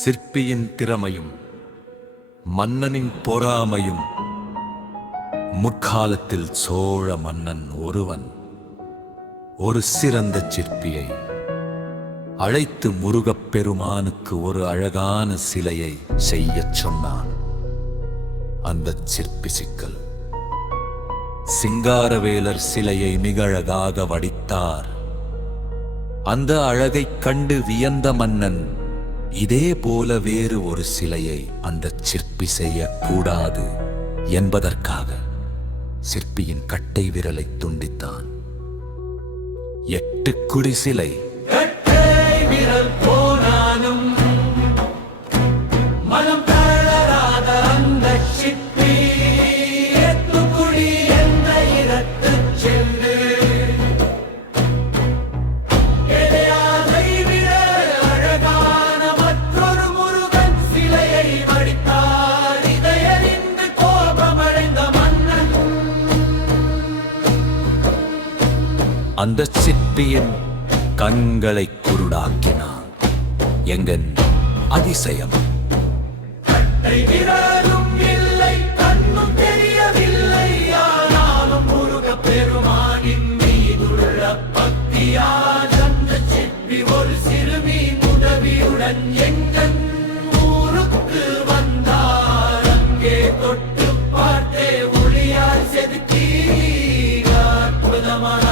சிற்பியின் திறமையும் மன்னனின் பொறாமையும். முற்காலத்தில் சோழ மன்னன் ஒருவன் ஒரு சிறந்த சிற்பியை அழைத்து முருகப்பெருமானுக்கு ஒரு அழகான சிலையை செய்யச் சொன்னான். அந்த சிற்பி சிக்கல். சிங்காரவேலர் சிலையை மிக அழகாக வடித்தார். அந்த அழகைக் கண்டு வியந்த மன்னன் இதே போல வேறு ஒரு சிலையை அந்த சிற்பி செய்யக்கூடாது என்பதற்காக சிற்பியின் கட்டை விரலை துண்டித்தான். 8 குடி சிலை. அந்த சிற்பியின் கண்களை குருடாக்கினான். எங்கன் அதிசயம். இல்லை, கண்ணும் தெரியவில்லை. ஆனாலும் முருகப்பெருமானின் மீதுள்ள பக்தியால் அந்த சிற்பி ஒரு சிறுமி உதவியுடன் எங்கன் ஊருக்கு வந்தார். அங்கே தொட்டு பார்த்தே ஒளியால் செதுக்கி அற்புதமான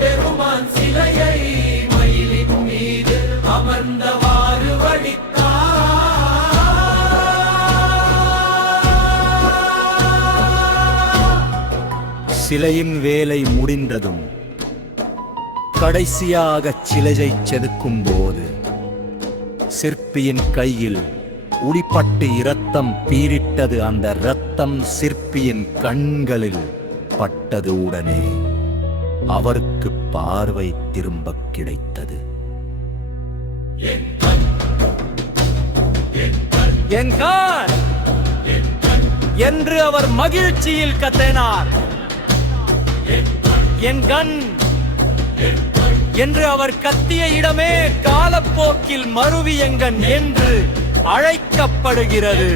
பெருமான் சிலையை மயிலின் மீது அமர்ந்தவாறு வடித்தார். சிலையின் வேலை முடிந்ததும் கடைசியாக சிலையை செதுக்கும் போது சிற்பியின் கையில் உடிப்பட்டு இரத்தம் பீரிட்டது. அந்த இரத்தம் சிற்பியின் கண்களில் பட்டது. உடனே அவருக்கு பார்வை திரும்ப கிடைத்தது. என் கண் என்று அவர் மகிழ்ச்சியில் கத்தினார். என் கண் என்று அவர் கத்திய இடமே காலப்போக்கில் மருவியங்கன் என்று அழைக்கப்படுகிறது.